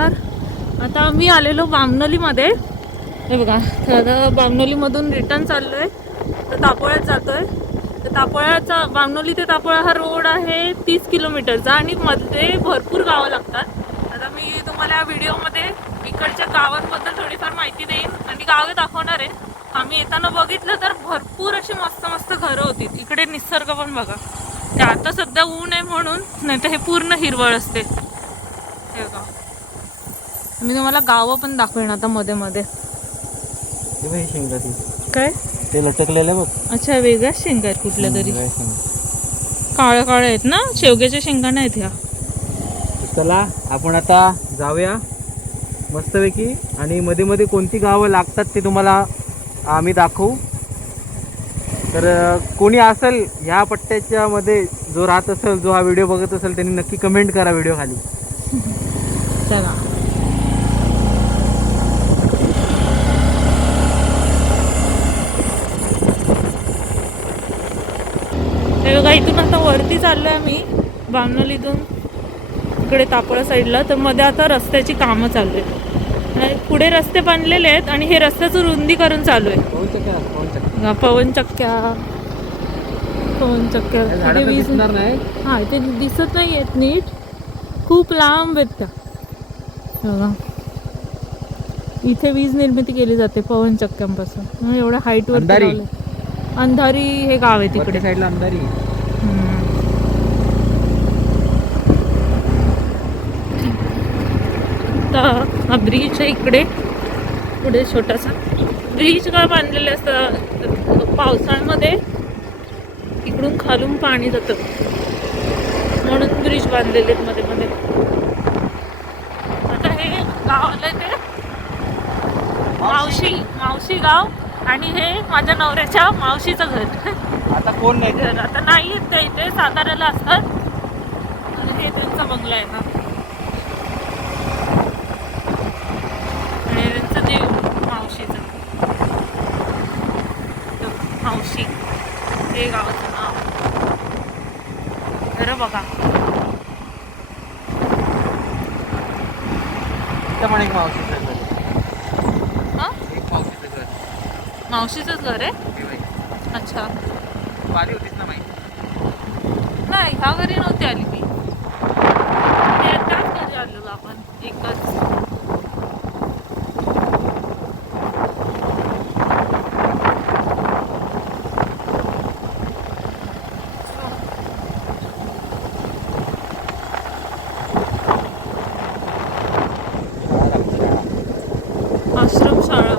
नमस्कार. आता आम्ही आलेलो बामणोलीमध्ये. हे बघा, तर बामणोलीमधून रिटर्न चाललो आहे. तर तापोळ्यात जातो आहे. तर तापोळ्याचा बामणोली ते तापोळा हा रोड आहे 30 किलोमीटरचा आणि मध्ये भरपूर गावं लागतात. आता मी तुम्हाला या व्हिडिओमध्ये इकडच्या गावांबद्दल थोडीफार माहिती देईन आणि गावे दाखवणार आहे. आम्ही येताना बघितलं तर भरपूर अशी मस्त मस्त घरं होती. इकडे निसर्ग पण बघा. ते आता सध्या ऊन आहे म्हणून, नाही तर हे पूर्ण हिरवळ असते. हे बघा, मी तुम्हाला गावं पण दाखवेन आता मध्ये मध्ये. शेंगा काय ते लटकलेलं बघ. अच्छा, वेगळ्याच शेंगा आहेत कुठल्या तरी. काळ्या काळ्या आहेत ना, शेवग्याच्या शेंगा नाहीत ह्या. चला आपण आता जाऊया मस्तपैकी, आणि मध्ये मध्ये कोणती गावं लागतात ते तुम्हाला आम्ही दाखवू. तर कोणी असेल ह्या पट्ट्याच्या मध्ये जो राहत असेल, जो हा व्हिडिओ बघत असेल, त्यांनी नक्की कमेंट करा व्हिडिओ खाली. चला. हे बघा, इथून आता वरती चाललोय आम्ही बामणोलीतून इकडे तापोळा साईडला. तर मध्ये आता रस्त्याची कामं चालू आहेत. पुढे रस्ते बनलेले आहेत आणि हे रस्त्याचं रुंदीकरण चालू आहे. पवनचक्क्या इथे वीज नाही. हा, इथे दिसत नाही आहेत नीट, खूप लांब आहेत त्या. बघा, इथे वीज निर्मिती केली जाते पवनचक्क्यांपासून. एवढ्या हाईटवर अंधारी हे गाव आहे तिकडे साईडला अंधारी. हा ब्रिज आहे इकडे पुढे. छोटासा ब्रिज का बांधलेले असतं पावसाळ्यामध्ये, इकडून खालून पाणी जातं म्हणून ब्रिज बांधलेले मध्ये मध्ये. आता हे गाव आलंय ते मावशी गाव, आणि हे माझ्या नवऱ्याच्या मावशीचं घर. आता कोण नाही घर आता नाही येत ते, इथे साताऱ्याला असतात. आणि हे त्यांचा बंगला आहे ना, आणि त्यांचं ते मावशीचं मावशी, हे गावाचं नाव. खरं बघा, एक मावशीचं घर. मावशीचंच घर आहे. अच्छा, आली होतीस ना माहिती? नाही, ह्या घरी नव्हती आली मी. त्याच घरी आलेलो आपण एकच. आश्रमशाळा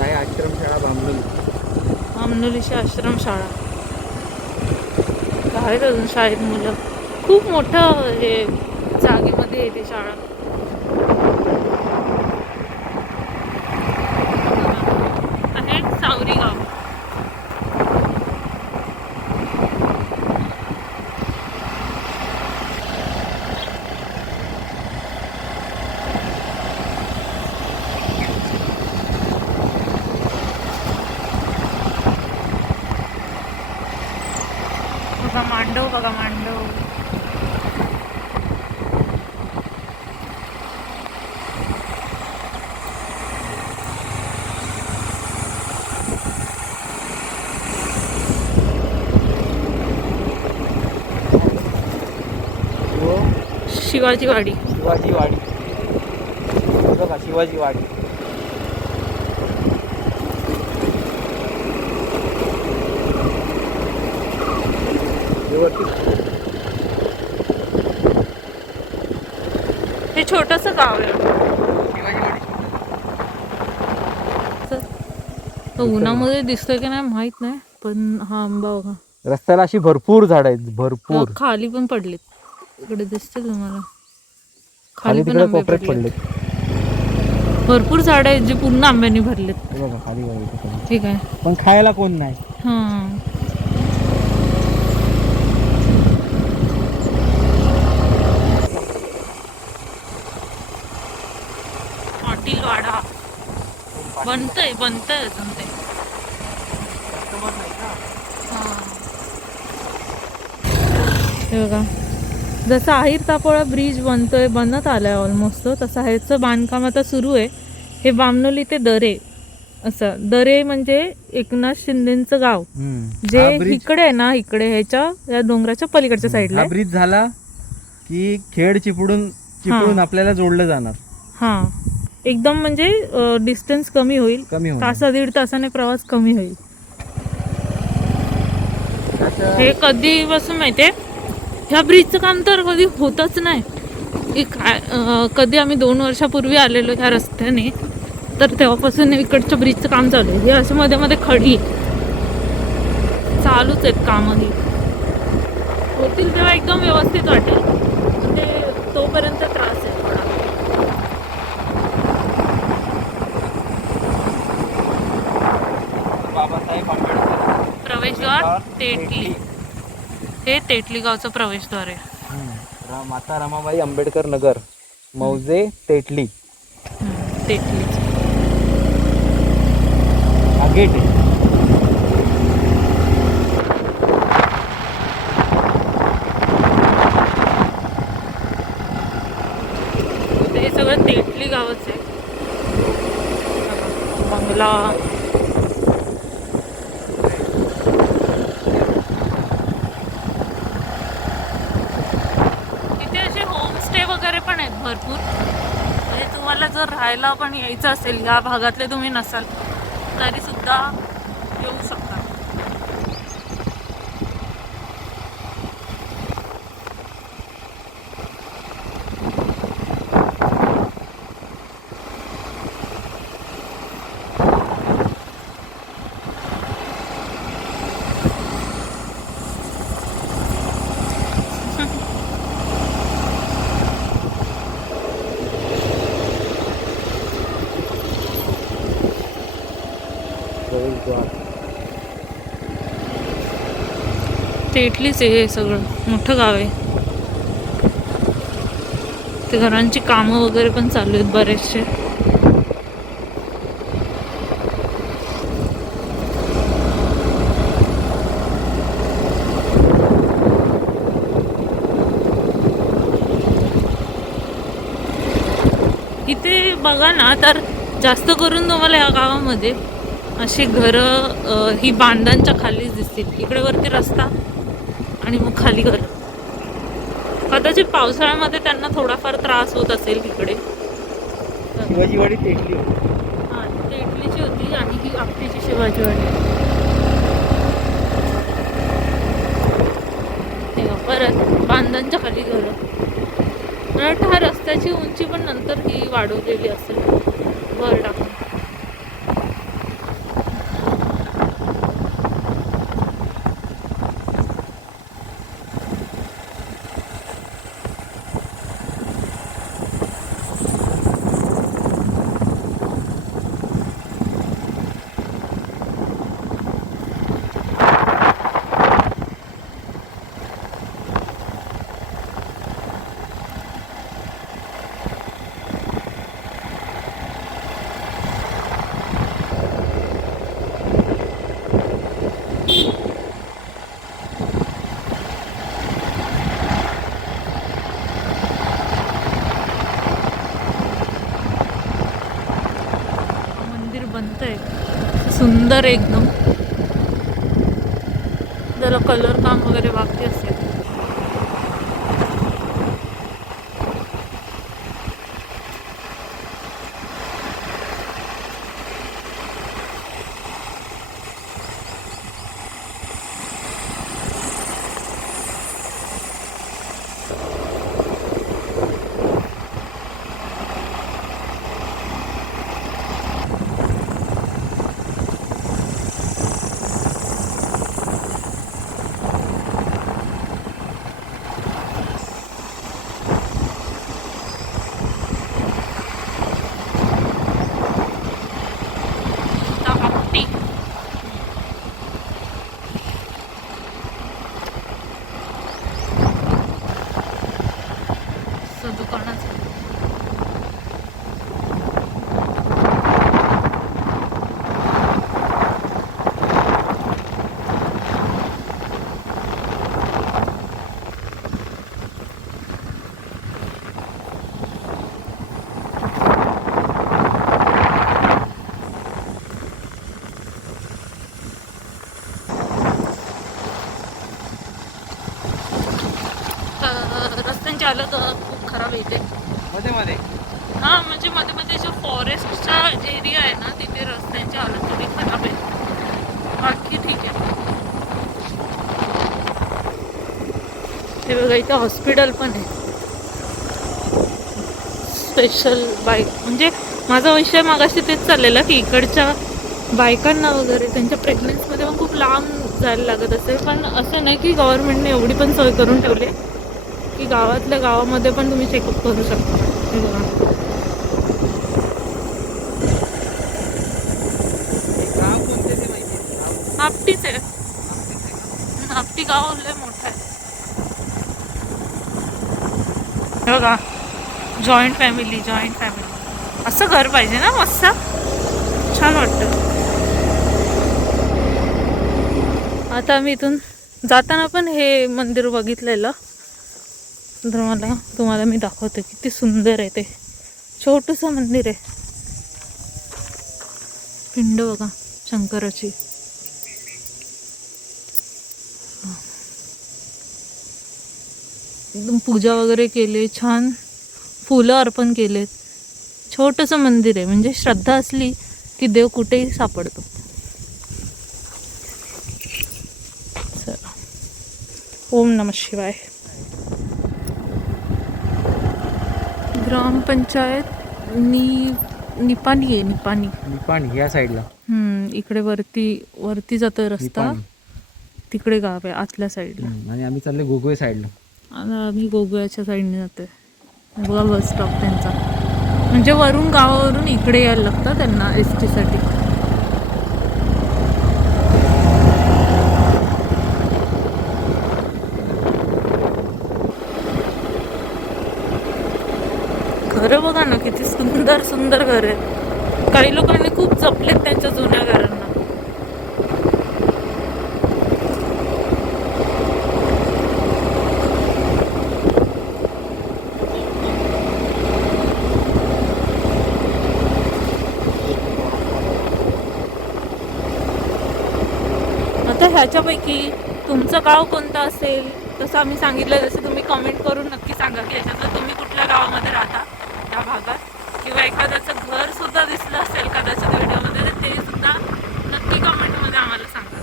आहे, आश्रमशाळा बामणोली. बामणोलीची आश्रमशाळा. आहेत अजून शाळेत मुलं. खूप मोठं हे जागेमध्ये येते शाळा. आहे सावरी गाव. बघा मांडव, बघा मांडव. शिवाजी वाडी. शिवाजी वाडी बघा, शिवाजी वाडी. हे छोटस गाव आहे. उन्हामध्ये दिसतोय की नाही माहित नाही, पण हा आंबा बघा. रस्त्याला अशी भरपूर झाड आहेत, भरपूर. खाली पण पडलेत, इकडे दिसते तुम्हाला. खाली पण आंबे पडलेत. भरपूर झाड आहेत जे पूर्ण आंब्याने भरलेत. बघा खाली बघा. ठीक आहे, पण खायला कोण नाही. हा. पाटील वाडा बनतंय अजून ते. हे बघा, जसं आहिर तापोळा ब्रिज बनत आलाय ऑलमोस्ट, तसं ह्याचं बांधकाम आता सुरू आहे. हे बामणोली ते दरे, असं दरे म्हणजे एकनाथ शिंदेचं गाव जे हा ब्रिज इकडे आहे ना, इकडे ह्याच्या या डोंगराच्या पलीकडच्या साईडला हा आहे. ब्रिज झाला की खेड चिपळूण आपल्याला जोडलं जाणार. हां, एकदम म्हणजे डिस्टन्स कमी होईल, कमी होणार. तासा दीड तासाने प्रवास कमी होईल. आता हे कधीपासून माहितीये, ह्या ब्रिजचं काम तर कधी होतच नाही. कधी आम्ही 2 वर्षापूर्वी आलेलो ह्या रस्त्याने, तर तेव्हापासून इकडच्या ब्रिजचं काम चालू आहे. हे असे मध्ये मध्ये खडी चालूच आहेत कामही. होतील तेव्हा एकदम व्यवस्थित वाटेल, ते तोपर्यंत त्रास आहे थोडा. बाबासाहेब आंबेडकर प्रवेशद्वार तेटली, हे तेटली गावचं प्रवेशद्वार आहे. माता रमाबाई आंबेडकर नगर, मौजे, तेटली. तेटलीच हा गेट आहे. हे सगळं तेटली गावच आहे. बंगला, इथे असे होमस्टे वगैरे पण आहेत भरपूर. म्हणजे तुम्हाला जर राहायला पण यायचं असेल, या भागातले तुम्ही नसाल तरी सुद्धा येऊ शकता. तेटलीच आहे, हे सगळं मोठं गाव आहे. ते घरांची कामं वगैरे पण चालू आहेत बरेचसे. इथे बघा ना, तर जास्त करून तुम्हाला या गावामध्ये अशी घरं ही बांधांच्या खालीच दिसतील. इकडे वरती रस्ता आणि मग खाली घर. कदाचित पावसाळ्यामध्ये त्यांना थोडाफार त्रास होत असेल इकडे. शिवाजीवाडी तेटली. हां, तेटलीची होती आणि ही आपटीची शिवाजीवाडी. हे बघ, परत बांधांच्या खाली घरं. मला वाटतं हा रस्त्याची उंची पण नंतर ही वाढवलेली असेल वर टाकून. बनतंय सुंदर एकदम. जरा कलर काम वगैरे बाकी असेल. आलं तर खूप खराब येते मध्ये मध्ये. हा, म्हणजे मध्ये मध्ये जो फॉरेस्टचा एरिया आहे ना तिथे रस्त्यांची हालत थोडी खराब आहे, बाकी ठीक आहे. हे बघा इथे हॉस्पिटल पण आहे, स्पेशल बाईक. म्हणजे माझा विषय मागाशी तेच चाललेला की इकडच्या बायकांना वगैरे त्यांच्या प्रेग्नन्सीमध्ये पण खूप लांब जायला लागत असेल, पण असं नाही की गव्हर्नमेंटने एवढी पण सोय करून ठेवली की गावातल्या गावामध्ये पण तुम्ही चेकअप करू शकता. हे बघा गाव कोणते ते माहिती आहे? गाव आपटीच आहे, नागपूरचे का? आपटी गाव लय मोठं आहे. हे बघा जॉईंट फॅमिली असं घर पाहिजे ना, मस्त छान वाटतं. आता आम्ही इथून जाताना पण हे मंदिर बघितलेलं, तर तुम्हाला मी दाखवते किती सुंदर आहे ते. छोटंसं मंदिर आहे, पिंड बघा शंकराची. एकदम पूजा वगैरे केली, छान फुलं अर्पण केलेत. छोटंसं मंदिर आहे, म्हणजे श्रद्धा असली की देव कुठेही सापडतो. चला. ओम नमः शिवाय. ग्रामपंचायत निपाणी आहे, निपाणी या साईडला. इकडे वरती जातोय रस्ता, निपाणी. तिकडे गाव आहे आतल्या साईडला. आणि आम्ही चालले गोगोई साईडला. आता आम्ही गोगोयाच्या साईडने जातोय. बघा बस स्टॉप त्यांचा, म्हणजे वरून गावावरून इकडे यायला लागतं त्यांना एस टीसाठी. घरं बघा ना किती सुंदर सुंदर घर आहेत. काही लोकांनी खूप जपलेत त्यांच्या जुन्या घरांना. आता ह्याच्यापैकी तुमचं गाव कोणतं असेल तसं आम्ही सांगितलं, जसं तुम्ही कमेंट करून नक्की सांगा की ह्याच्यातलं तुम्ही कुठल्या गावामध्ये राहता या भागात, किंवा एखाद्याचं घर सुद्धा दिसलं असेल कदाचित व्हिडिओमध्ये, तर ते सुद्धा नक्की कमेंटमध्ये आम्हाला सांगा.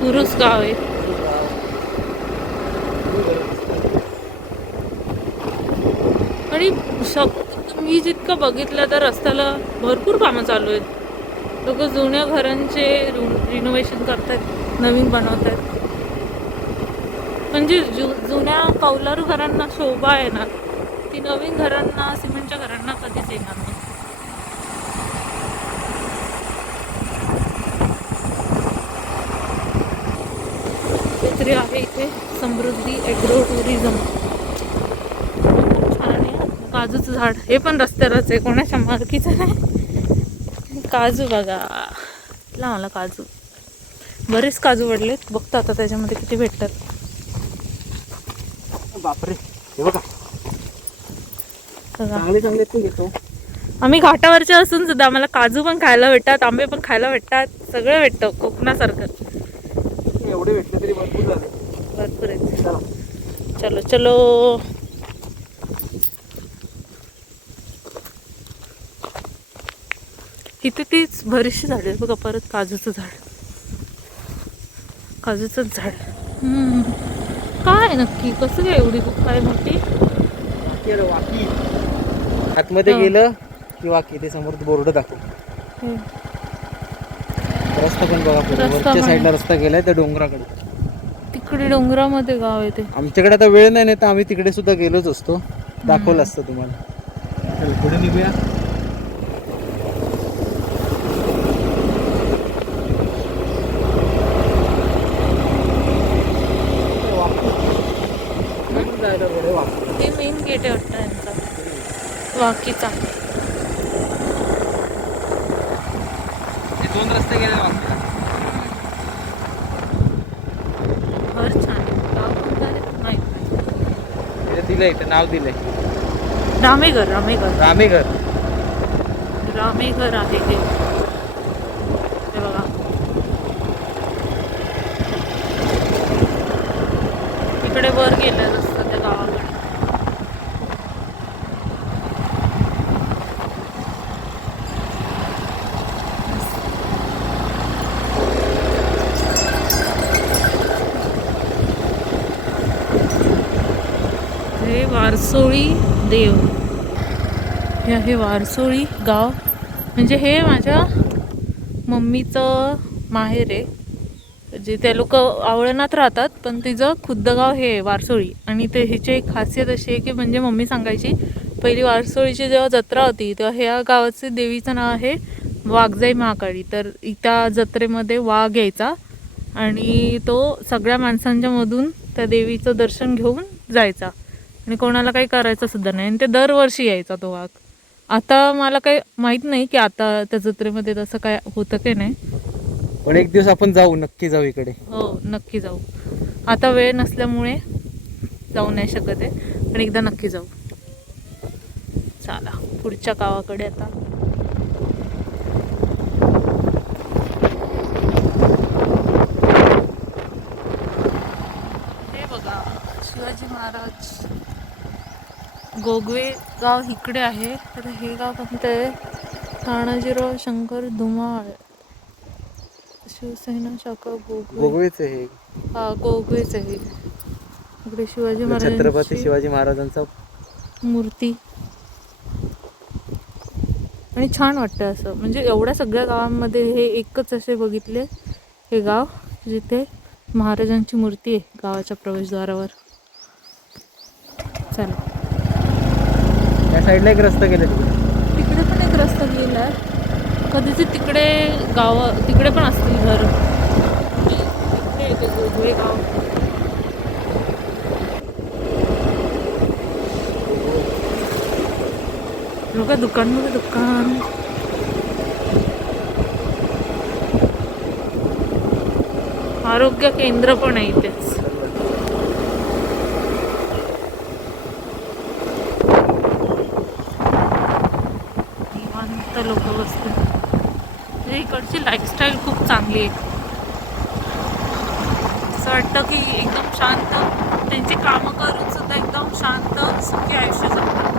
पुरुष गाव आहे. आणि मी जितकं बघितलं तर रस्त्याला भरपूर कामं चालू आहेत. लोक जुन्या घरांचे रिनोव्हेशन करतात, नवीन बनवत आहेत. म्हणजे जुन्या कौलारू घरांना शोभा आहे ना, ती नवीन घरांना, सिमेंटच्या घरांना कधीच येणार नाही. काहीतरी आहे इथे, समृद्धी ॲग्रो टुरिझम. छान आहे. काजूचं झाड हे पण रस्त्यावरच आहे, कोणाच्या मालकीचं नाही. काजू बघा, मला काजू बरेच काजू पडलेत. बघता आता त्याच्यामध्ये किती भेटतात. बापरे, हे बघा चांगले चांगले ते घेतो. आम्ही घाटावरचे असून सुद्धा आम्हाला काजू पण खायला भेटतात, आंबे पण खायला भेटतात, सगळं भेटतं कोकणासारखं. एवढे भेटले तरी भरपूर झाले. भरपूर आहेत. चलो चलो. इथे तीच बरीचशी झाड आहेत बघा. परत काजूचं झाड. काय नक्की कसं काय एवढी काय मोठी वाकी आतमध्ये गेलं की वाकी, ते समोर बोर्ड दाखव. रस्ता पण बघा, वरच्या साईडला रस्ता गेलाय त्या डोंगराकडे. तिकडे डोंगरामध्ये गाव आहे ते. आमच्याकडे आता वेळ नाही तर आम्ही तिकडे सुद्धा गेलोच असतो, दाखवलं असतं तुम्हाला. चल पुढे निघूया. हे मेन गेट आहे वाटतं यांचा, वाकीचा. दोन रस्ते गेले वाकीला. घर छान आहे. गाव कोणतं आहे माहित नाही. दिलंय इथं, नाव दिलंय. रामेघर रामेघर रामेघर. रामेघर आहे हे. हे बघा इकडे वर गेलं रस्ता त्या गावाकडे. हे वारसोळी देव, हे आहे वारसोळी गाव. म्हणजे हे माझ्या मम्मीचं माहेर आहे, जे त्या लोक आवळणात राहतात पण तिचं खुद्द गाव हे वारसोळी. आणि ते ह्याची एक खासियत अशी आहे की म्हणजे मम्मी सांगायची पहिली वारसोळीची जेव्हा जत्रा होती तेव्हा ह्या गावाचे देवीचं नाव आहे वाघजाई महाकाळी. तर त्या जत्रेमध्ये वाघ यायचा आणि तो सगळ्या माणसांच्या मधून त्या देवीचं दर्शन घेऊन जायचा आणि कोणाला काही करायचं सुद्धा नाही. आणि ते दरवर्षी यायचा तो वाघ. आता मला काही माहीत नाही की आता त्या जत्रेमध्ये तसं काय होतं की नाही. पण एक दिवस आपण जाऊ, नक्की जाऊ इकडे. हो नक्की जाऊ. आता वेळ नसल्यामुळे जाऊ नाही शकत आहे, पण एकदा नक्की जाऊ. चला पुढच्या गावाकडे आता. हे बघा शिवाजी महाराज. गोगवे गाव इकडे आहे. तर हे गाव कोणतं आहे? तानाजीराव शंकर धुमाळ, शिवसेना शाखा गोगवे. गोगवेच आहे. हा गोगवेच आहे. इकडे शिवाजी छत्रपती महाराजांची शिवाजी महाराजांचा मूर्ती. आणि छान वाटतं असं, म्हणजे एवढ्या सगळ्या गावांमध्ये हे एकच असे बघितले हे गाव जिथे महाराजांची मूर्ती आहे गावाच्या प्रवेशद्वारावर. चला त्या साईडला एक रस्ता गेला तिकडे पण एक रस्ता गेला आहे. कधीच तिकडे तिकडे पण असतील घर. इकडे येते गोगवे गाव. बघा दुकान, बघा दुकान. आरोग्य केंद्र पण आहे इथेच. निवांत लोक बसते. इकडची लाईफस्टाईल खूप चांगली आहे. असं वाटतं की एकदम शांत, त्यांची कामं करून सुद्धा एकदम शांत सुखी आयुष्य जगतात.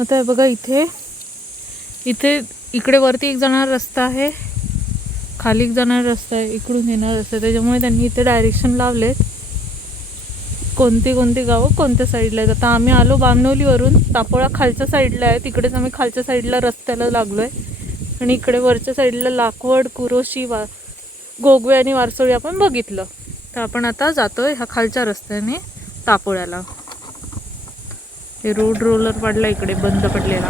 आता बघा इथे इकडे वरती एक जाणारा रस्ता आहे, खाली एक जाणारा रस्ता आहे, इकडून येणारा रस्ता. त्याच्यामुळे त्यांनी इथे डायरेक्शन लावलेत कोणती गावं कोणत्या साईडला आहेत. आता आम्ही आलो बामणवलीवरून. तापोळा खालच्या साईडला आहे, तिकडेच आम्ही खालच्या साईडला रस्त्याला लागलो आहे. आणि इकडे वरच्या साईडला लाकवड, कुरोशी, गोगवे आणि वारसोळी आपण बघितलं. तर आपण आता जातोय ह्या खालच्या रस्त्याने तापोळ्याला. हे रोड रोलर पडला इकडे बंद पडलेला.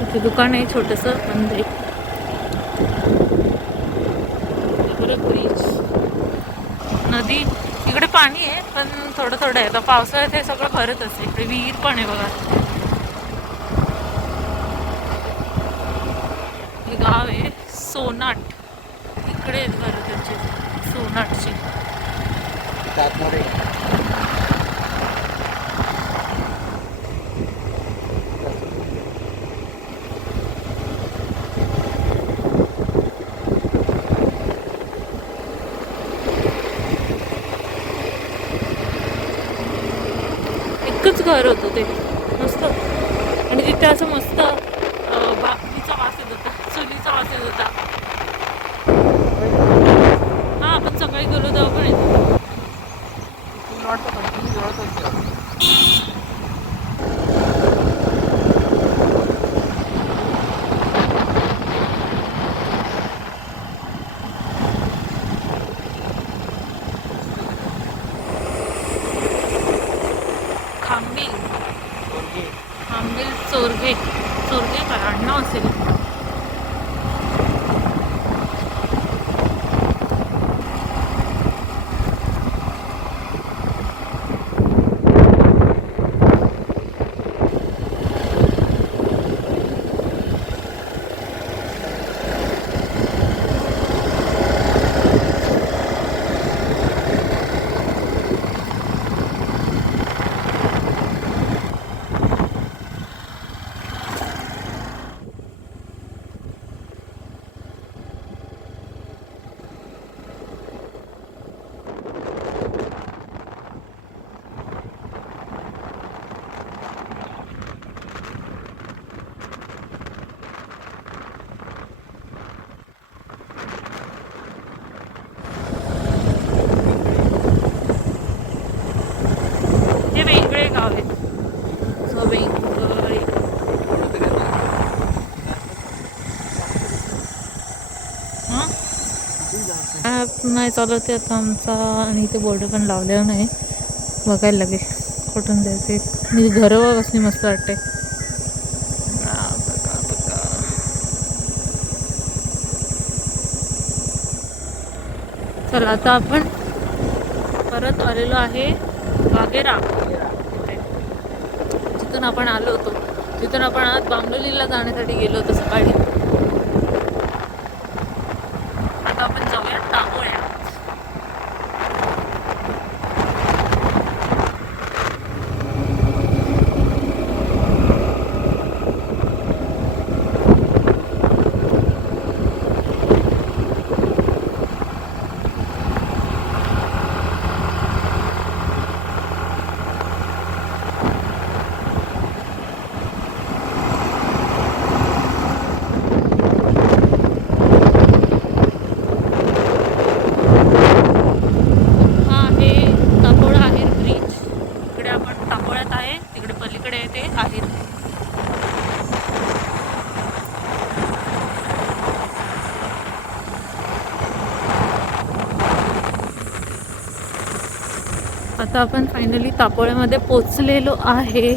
इथे दुकान आहे छोटंसं बंद आहे. ब्रिज, नदी इकडे पाणी आहे पण थोडं थोडं आहे. आता पावसाळ्यात हे सगळं भरत असते. इकडे विहीर पण आहे बघा. हे गाव आहे सोनाट. इकडे आहेत घरं त्यांची सोनाटची. एकच घर होतं ते मस्त. आणि तिथे असं मस्त बाबलीचा वास येत होता, चुलीचा वास येत होता. हा आपण सकाळी गेलो तेव्हा पण येतो. खांबील खांबील चोरगे चोरगे काय आडनाव असेल. हे वेगळे गाव आहेत. ॲप नाही चालत आहे आता आमचा. आणि इथे बोर्ड पण लावलेला नाही. बघायला लागेल कुठून जायचे. म्हणजे घरं कसली मस्त वाटते. चला आता आपण परत आलेलो आहे वाघेरा. जिथून आपण आलो होतो तिथून आपण आज बांमनोलीला जाण्यासाठी गेलो होतो सकाळी. आता आपण जाऊया तापोळ्यात. आता आपण फायनली तापोळ्यामध्ये पोचलेलो आहे.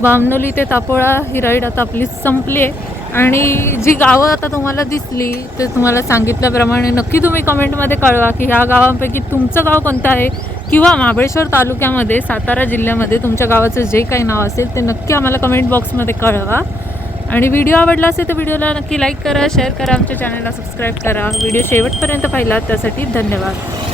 बामनोली ते तापोळा ही राईड आता आपली संपली आहे. आणि जी गावं आता तुम्हाला दिसली ते तुम्हाला सांगितल्याप्रमाणे नक्की तुम्ही कमेंटमध्ये कळवा की ह्या गावांपैकी तुमचं गाव कोणतं आहे. किंवा महाबळेश्वर तालुक्यामध्ये सातारा जिल्ह्यामध्ये तुमच्या गावाचं जे काही नाव असेल ते नक्की आम्हाला कमेंट बॉक्समध्ये कळवा. आणि व्हिडिओ आवडला असेल तर व्हिडिओला नक्की लाईक करा, शेअर करा, आमच्या चॅनलला सबस्क्राईब करा. व्हिडिओ शेवटपर्यंत पाहिला त्यासाठी धन्यवाद.